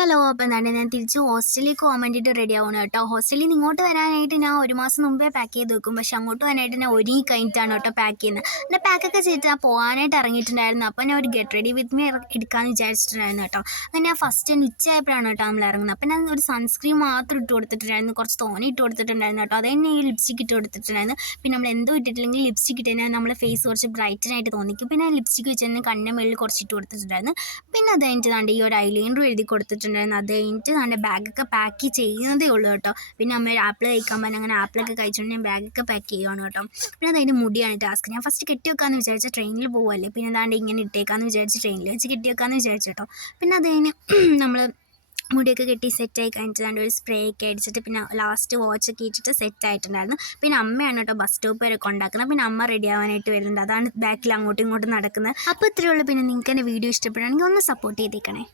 Hello. അപ്പോൾ എന്താണ് ഞാൻ തിരിച്ച് ഹോസ്റ്റലിലേക്ക് പോകാൻ വേണ്ടിയിട്ട് റെഡി ആവണം കേട്ടോ. ഹോസ്റ്റലിൽ നിന്ന് ഇങ്ങോട്ട് വരാനായിട്ട് ഞാൻ ഒരു മാസം മുമ്പേ പാക്ക് ചെയ്ത് വെക്കും. പക്ഷെ അങ്ങോട്ട് വരാനായിട്ട് ഞാൻ ഒരുങ്ങി കഴിഞ്ഞിട്ടാണ് കേട്ടോ പാക്ക് ചെയ്യുന്നത്. പിന്നെ പാക്കൊക്കെ ചെയ്തിട്ട് ഞാൻ പോകാനായിട്ട് ഇറങ്ങിയിട്ടുണ്ടായിരുന്നു. അപ്പോൾ ഞാൻ ഒരു ഗെറ്റ് റെഡി വിത്ത് മീ എടുക്കാമെന്ന് വിചാരിച്ചിട്ടുണ്ടായിരുന്നു കേട്ടോ. അങ്ങനെ ഞാൻ ഫസ്റ്റ് ഉച്ചയായപ്പോഴാണ് കേട്ടോ നമ്മൾ ഇറങ്ങുന്നത്. അപ്പോൾ ഞാൻ ഒരു സൺസ്ക്രീൻ മാത്രം ഇട്ട് കൊടുത്തിട്ടുണ്ടായിരുന്നു, കുറച്ച് തോനെ ഇട്ട് കൊടുത്തിട്ടുണ്ടായിരുന്നു കേട്ടോ. അത് തന്നെ ഈ ലിപ്സ്റ്റിക് ഇട്ട് കൊടുത്തിട്ടുണ്ടായിരുന്നു. പിന്നെ നമ്മൾ എന്തോ ഇട്ടിട്ടില്ലെങ്കിൽ ലിപ്സ്റ്റിക് ഇട്ട് കഴിഞ്ഞാൽ നമ്മളെ ഫേസ് കുറച്ച് ബ്രൈറ്റനായിട്ട് തോന്നിക്കും. പിന്നെ ലിപ്സ്റ്റിക് വെച്ച് തന്നെ കണ്ണിൻ്റെ മേളിൽ കുറച്ച് ഇട്ട് കൊടുത്തിട്ടുണ്ടായിരുന്നു. പിന്നെ അത് കഴിഞ്ഞിട്ട് ദാണ്ട് ഈ ഒരു ഐലൈനർ എഴുതി കൊടുത്തിട്ടുണ്ടായിരുന്നു. അത് കഴിഞ്ഞിട്ട് ദാണ്ട് ബാഗൊക്കെ പാക്ക് ചെയ്യുന്നതേ ഉള്ളൂ കേട്ടോ. പിന്നെ അമ്മ ആപ്പിൾ കഴിക്കാൻ പറഞ്ഞാൽ അങ്ങനെ ആപ്പിളൊക്കെ കഴിച്ചുകൊണ്ട് ഞാൻ ബാഗൊക്കെ പാക്ക് ചെയ്യുകയാണ് കേട്ടോ. പിന്നെ അതിൻ്റെ മുടിയാണ് ടാസ്ക്. ഞാൻ ഫസ്റ്റ് കെട്ടി വെക്കാമെന്ന് വിചാരിച്ച ട്രെയിനിൽ പോകുമല്ലേ, പിന്നെ ദാണ്ട് ഇങ്ങനെ ഇട്ടേക്കാമെന്ന് വിചാരിച്ച് ട്രെയിനിൽ വെച്ച് കെട്ടി വെക്കാമെന്ന് വിചാരിച്ചു കേട്ടോ. പിന്നെ അത് കഴിഞ്ഞ് നമ്മൾ മുടിയൊക്കെ കെട്ടി സെറ്റായി കഴിഞ്ഞിട്ട് ദാണ്ട് ഒരു സ്പ്രേ ഒക്കെ അടിച്ചിട്ട് പിന്നെ ലാസ്റ്റ് വാച്ചൊക്കെ ഇട്ടിട്ട് സെറ്റ് ആയിട്ടുണ്ടായിരുന്നു. പിന്നെ അമ്മയാണ് കേട്ടോ ബസ് സ്റ്റോപ്പ് വരെ കൊണ്ടാക്കുന്നത്. പിന്നെ അമ്മ റെഡി ആവാനായിട്ട് വരുന്നുണ്ട്. അതാണ് ബാക്കിൽ അങ്ങോട്ടും ഇങ്ങോട്ടും നടക്കുന്നത്. അപ്പോൾ ഇത്രയേ ഉള്ളൂ. പിന്നെ നിങ്ങൾക്ക് എൻ്റെ വീഡിയോ ഇഷ്ടപ്പെടുകയാണെങ്കിൽ ഒന്ന് സപ്പോർട്ട് ചെയ്തേക്കണേ.